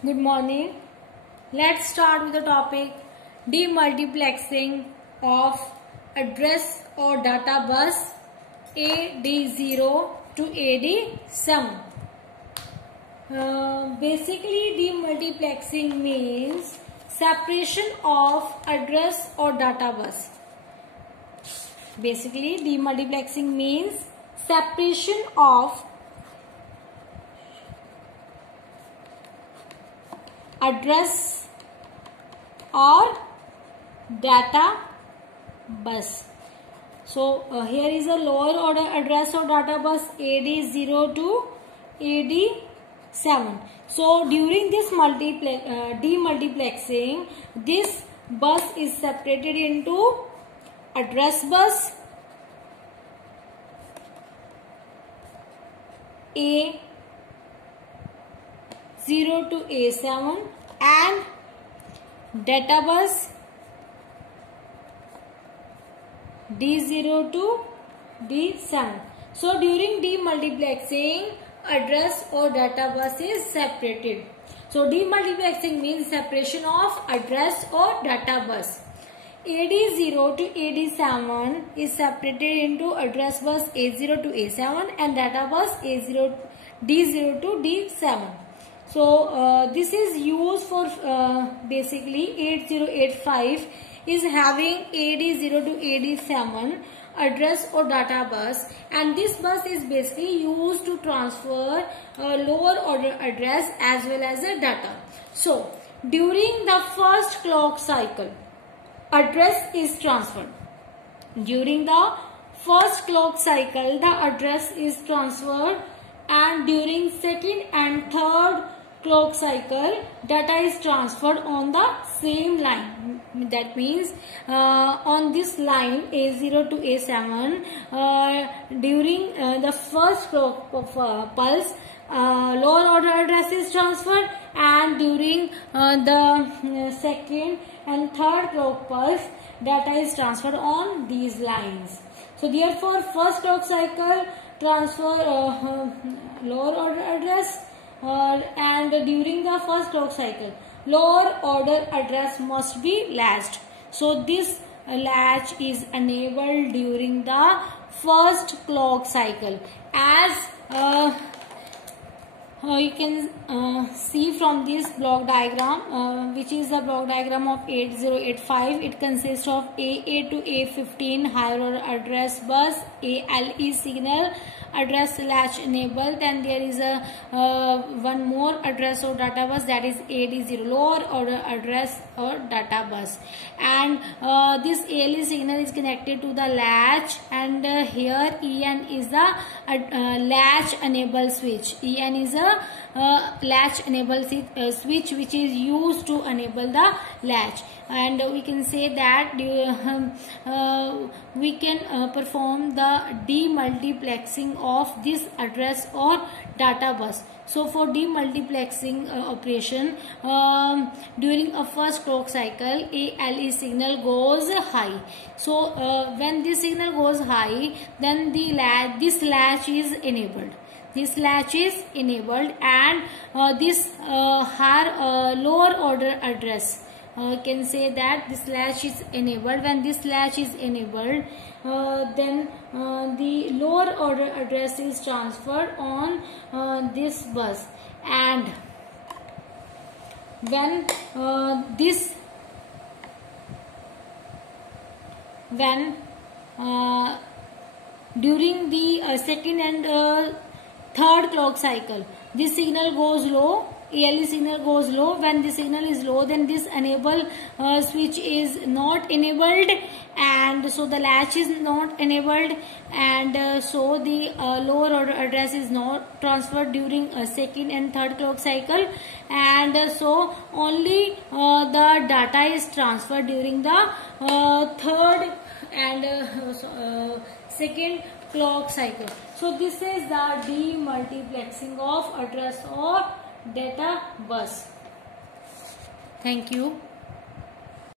Good morning. Let's start with the topic demultiplexing of address or data bus AD0 to AD7. Basically, demultiplexing means separation of address or data bus. Basically, demultiplexing means separation of address or data bus. So here is a lower order address or data bus AD0 to AD7. So during this demultiplexing, this bus is separated into address bus A0 to A7 and data bus D0 to D7. So during demultiplexing, address or data bus is separated. So demultiplexing means separation of address or data bus. AD0 to AD7 is separated into address bus A0 to A7 and data bus D0 to D7. So this is used for basically 8085 is having AD0 to AD7 address or data bus, and this bus is basically used to transfer lower order address as well as the data. So during the first clock cycle, address is transferred. During the first clock cycle, the address is transferred, and during second and third clock cycle, data is transferred on the same line. That means on this line A0 to A7, during the first clock pulse, lower order address is transferred, and during the second and third clock pulse, data is transferred on these lines. So therefore, first clock cycle transfer lower order address, and during the first clock cycle, lower order address must be latched. So this latch is enabled during the first clock cycle. As you can see from this block diagram, which is the block diagram of 8085. It consists of AA to A15 higher order address bus, ALE signal address latch enabled, then there is a one more address or data bus, that is AD0 lower order address or data bus, and this ALE signal is connected to the latch, and here EN is the latch enable switch. EN is a latch enable switch which is used to enable the latch, and we can say that we can perform the demultiplexing of this address or data bus. So for demultiplexing operation, during a first clock cycle, ALE signal goes high. So when this signal goes high, then this latch is enabled. This latch is enabled, and this higher lower order address, can say that this latch is enabled. When this latch is enabled, then the lower order address is transferred on this bus, and when during the second and third clock cycle, this signal goes low, ALE signal goes low. When the signal is low, then this enable switch is not enabled, and so the latch is not enabled, and so the lower order address is not transferred during second and third clock cycle, and so only the data is transferred during the third and second clock cycle. So this is the demultiplexing of address or data bus. Thank you.